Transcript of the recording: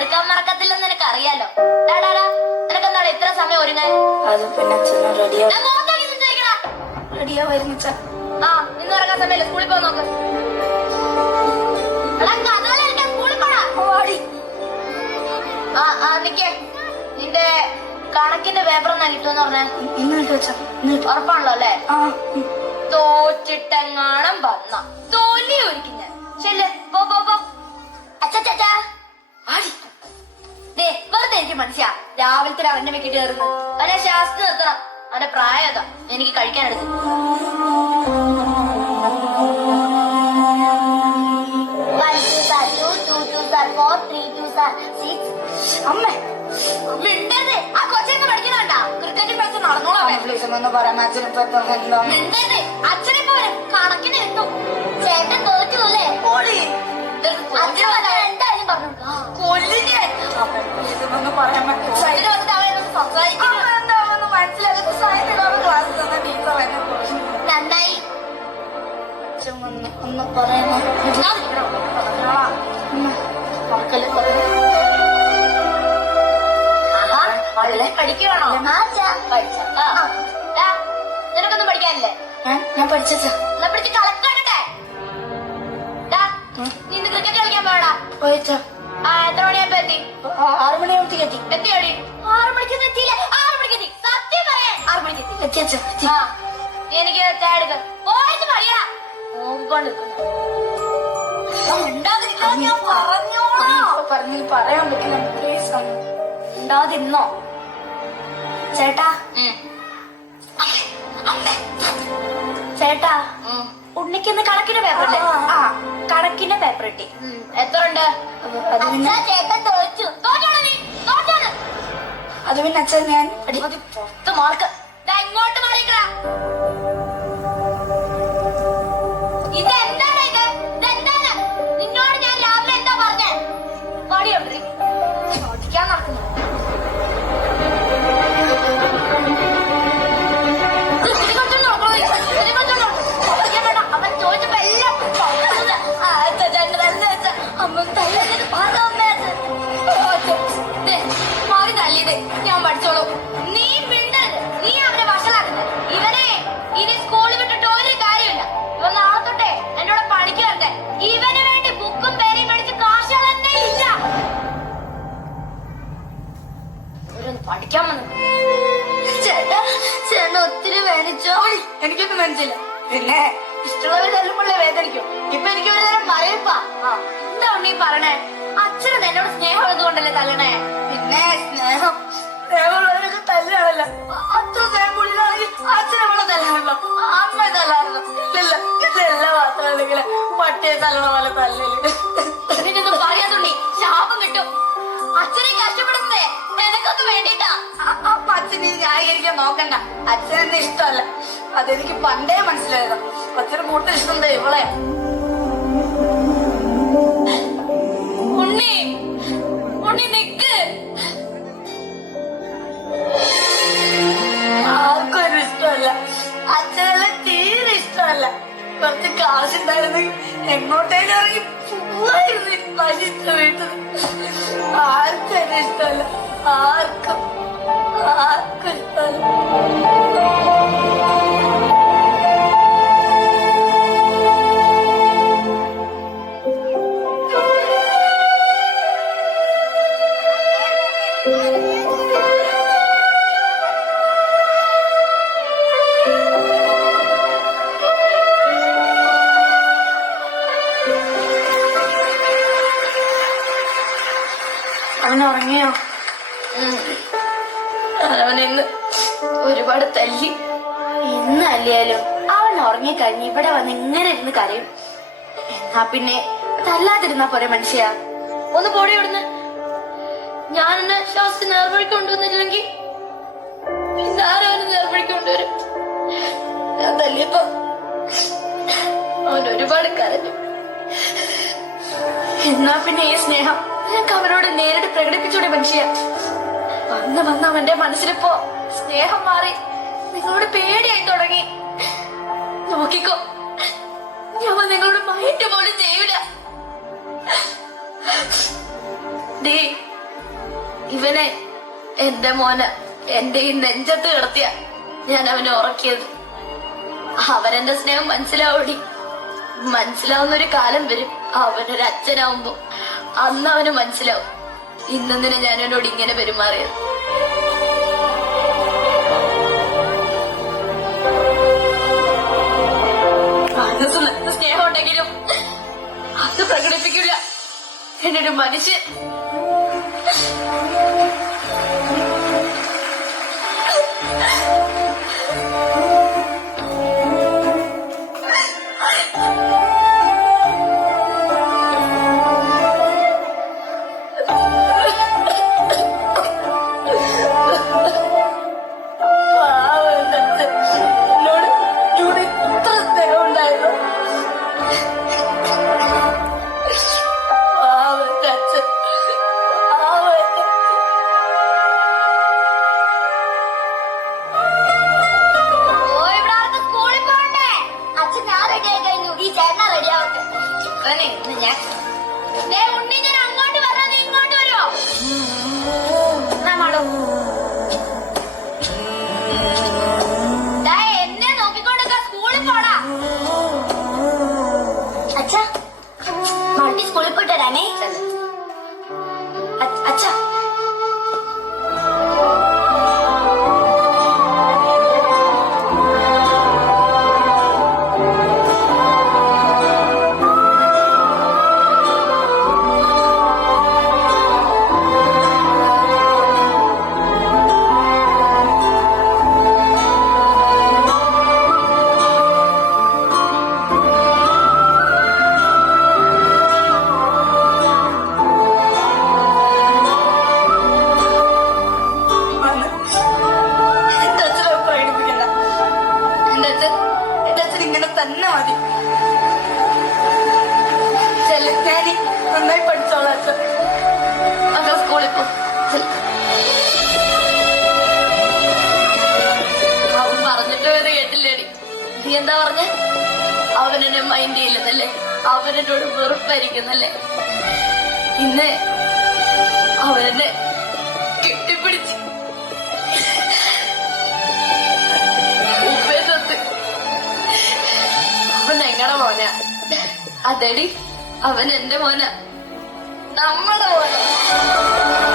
ഒരുക്കാൻ മറക്കത്തില്ലെന്ന് നിനക്ക് അറിയാലോ. നിനക്കെന്താണ് ഇത്ര സമയം ഒരുങ്ങാൻ? അത് പിന്നെ റെഡിയാ റെഡിയാ വരുന്ന ആ ഇന്ന് ഇറങ്ങാൻ സമയല്ലേ, സ്കൂളിൽ പോകാൻ നോക്ക്. സ്കൂളിൽ പോടാ. നിക്കേ, നിന്റെ കണക്കിന്റെ പേപ്പർ ഒന്നാ കിട്ടുമെന്ന് പറഞ്ഞേ. ഉറപ്പാണല്ലോ അല്ലേ? തോറ്റിട്ടെങ്ങാണം വന്ന തോല്ലി ഒരിക്കും ഞാൻ. ശല്യ പോ പോ പോ. അച്ഛാ വെറുതെ എനിക്ക് മനുഷ്യ രാവിലത്തെ അവന്റെ വെക്കിട്ട് കയറുന്നു. അവനെ ശാസ്ത്രം നിർത്തണം. അവന്റെ പ്രായം അതാ എനിക്ക് കഴിക്കാനെടുത്തു. അമ്മേ മിണ്ടരുത്. ആ കൊച്ചൊക്കെ പഠിക്കുന്നുണ്ടാ? Cricket match നടന്നോളാം. അച്ഛനെ പോലും കണക്കിന് കിട്ടും. ചേട്ടൻ തോറ്റു അല്ലേ? എന്തായാലും പറഞ്ഞു കൊല്ലിന്റെ പറയാൻ നന്നായി ഒന്ന് പറയണോ? പഠിക്കുവാണോ? നിനക്കൊന്നും പഠിക്കാനില്ലേ? ഞാൻ പഠിച്ചാ എന്നാ പിടിച്ച് കളക്കാട്ടെ. നീ ഇന്ന് ക്രിക്കറ്റ് കളിക്കാൻ പോയടാ? പോയിച്ചാ. എത്ര മണിയാകുമ്പോ എത്തി? 6 മണിയാകുമ്പത്തേക്ക് എത്തി. എത്തിയോടി? 6 മണിക്കൊന്നും എത്തിയില്ല. 6 മണിക്ക് എത്തി. സത്യം പറയാൻ 6 മണിക്ക് എത്തി. എത്തിയാ. എനിക്ക് ചായ എടുക്ക പോയിട്ട് പറയാ. നോക്കിക്കൊണ്ട് പറയാൻ പറ്റില്ല. ഉണ്ടാതിരുന്നോ ചേട്ടാ? ചേട്ടാ ഉണ്ണിക്ക് കണക്കിന്റെ പേപ്പർ ഉണ്ട്. കണക്കിന്റെ പേപ്പർ കിട്ടി. എത്ര ഉണ്ട്? ചേട്ടൻ തോറ്റു. അത് പിന്നെ അച്ഛൻ ഞാൻ പുറത്ത് മാർക്ക് ഇങ്ങോട്ട് മാറിക്കടാ. ഇതെന്താണ് ഇത്? ഇതെന്താണ്? നിന്നോട് ഞാൻ രാവിലെ എന്താ പറഞ്ഞേ? പാടിയോണ്ടിരി ചോദിക്കാൻ നടക്കുന്നു. അവൻ ചോദിച്ചപ്പോ എല്ലാം മാറി തല്ലിയത് ഞാൻ പഠിച്ചോളൂ. നീ മിണ്ടരുത്. നീ അവനെ വഷളാക്കുന്നത്. ഇവനെ ഇനി സ്കൂളിൽ വിട്ടിട്ട് ഒരു കാര്യമില്ല. ഇവൻ നാളെ തൊട്ടേ എന്റെ കൂടെ പണിക്ക് വരട്ടെ. ഇവന് വേണ്ടി ബുക്കും പേനയും മേടിച്ച് കാശ് തന്നെ ഇല്ല. ഇവരൊന്ന് പഠിക്കാൻ വന്നു. ചേട്ടൻ ഒത്തിരി വേണിച്ചോ? എനിക്കൊന്നും മനസ്സില്ല. പിന്നെ ഇഷ്ടമുള്ളവർ തല്ലുമ്പോഴേ വേദനിക്കും. ഇപ്പൊ എനിക്ക് ഒരു നേരം മറയപ്പാ. എന്താ ഉണ്ണീ പറയണേ? അച്ഛനും എന്നോട് സ്നേഹം എന്തുകൊണ്ടല്ലേ തല്ലണേ? പിന്നെ സ്നേഹമുള്ളവരൊക്കെ തല്ലാണല്ലോ. അച്ഛൻ സ്നേഹം കൂടിയാണെങ്കിൽ അച്ഛനെ ഇവിടെ തല്ലാണല്ലോ, അമ്മ തല്ലാണല്ലോ. ഇല്ല ഇതെല്ലാം മാത്രമാണെങ്കില് പട്ടിയെ തല്ലണ പോലെ തല്ലല്. നിനക്കൊന്നും പറയാതുണ്ണി, ശാപം കിട്ടും. അച്ഛനെ കഷ്ടപ്പെടുന്നതേ നിനക്കൊക്കെ വേണ്ടിട്ടാ. അപ്പൊ അച്ഛനെ ന്യായീകരിക്കാൻ നോക്കണ്ട. അച്ഛനെന്നെ ഇഷ്ടമല്ല, അതെനിക്ക് പണ്ടേ മനസ്സിലായതാ. അച്ഛന് കൂടുതൽ ഇഷ്ടം ഇവളെ. ഉണ്ണി ഉണ്ണി നിക്ക്. ആർക്കും ഒരു ഇഷ്ടമല്ല. അച്ഛനെല്ലാം തീരെ ഇഷ്ടമല്ല. കുറച്ച് കാശുണ്ടായിരുന്നെങ്കിൽ എങ്ങോട്ടേലും ഇറങ്ങി പോവായിരുന്നു. നശിച്ച വീട്ടിൽ ആർക്കും എന്നെ ഇഷ്ടമല്ല. ആർക്കും ഇഷ്ടമല്ല. അവൻ ഉറങ്ങിയോ? അവനിന്ന് ഒരുപാട് തല്ലി. ഇന്നല്ലാലും അവൻ ഉറങ്ങിക്കഴിഞ്ഞ് ഇവിടെ വന്ന് ഇങ്ങനെ ഇരുന്ന് കരയും. എന്നാ പിന്നെ തല്ലാതിരുന്നാ പോരെ മനുഷ്യ. ഒന്ന് പോടി ഇവിടുന്ന്. ഞാനെന്നെ ശ്വാസത്തിൽ നേർവഴിക്ക് കൊണ്ടുവന്നില്ലെങ്കിൽ പിന്നെ ആരവന് നേർവഴിക്ക് കൊണ്ടുവരും. ഞാൻ തല്ലിയപ്പോ അവൻ ഒരുപാട് കരഞ്ഞു. എന്നാ പിന്നെ ഈ സ്നേഹം ഞങ്ങൾക്ക് അവനോട് നേരിട്ട് പ്രകടിപ്പിച്ചൂടെ മനുഷ്യ? വന്ന് അവന്റെ മനസ്സിലിപ്പോ സ്നേഹം മാറി നിങ്ങളോട് പേടിയായി തുടങ്ങി. നോക്കിക്കോ, ഞാൻ നിങ്ങളോട് മൈൻഡ് പോലും ചെയ്യൂല. ഇവനെ എന്റെ മോന് എന്റെ ഈ നെഞ്ചത്ത് കിടത്തിയ ഞാൻ അവനെ ഉറക്കിയത്. അവനെന്റെ സ്നേഹം മനസ്സിലാവൂടി. മനസ്സിലാവുന്നൊരു കാലം വരും. അവനൊരു അച്ഛനാവുമ്പോ അന്ന് അവന് മനസ്സിലാവും ഇന്നെന്തിനെ ഞാൻ അവനോട് ഇങ്ങനെ പെരുമാറിയത്. മനസ്സിന് സ്നേഹം ഉണ്ടെങ്കിലും അത് പ്രകടിപ്പിക്കില്ല എന്നൊരു മനുഷ്യൻ. സ്കൂളിൽ പോയിട്ട് വരാനേ. അച്ഛാ തന്നെ മതി. ഞാനി നന്നായി പഠിച്ചോളാം അച്ഛൻ. മകൾ സ്കൂളിൽ പോ. അവൻ പറഞ്ഞിട്ട് വേറെ കേട്ടില്ലേടി. നീ എന്താ പറഞ്ഞ? അവനെന്നെ മൈൻഡ് ചെയ്യില്ലെന്നല്ലേ? അവനെന്നോട് വെറുപ്പായിരിക്കുന്നല്ലേ? ഇന്ന് അവനെന്നെ കെട്ടിപ്പിടിച്ച് ഞങ്ങളുടെ മോന. അതെടി അവൻ എന്റെ മോന, നമ്മളെ മോന.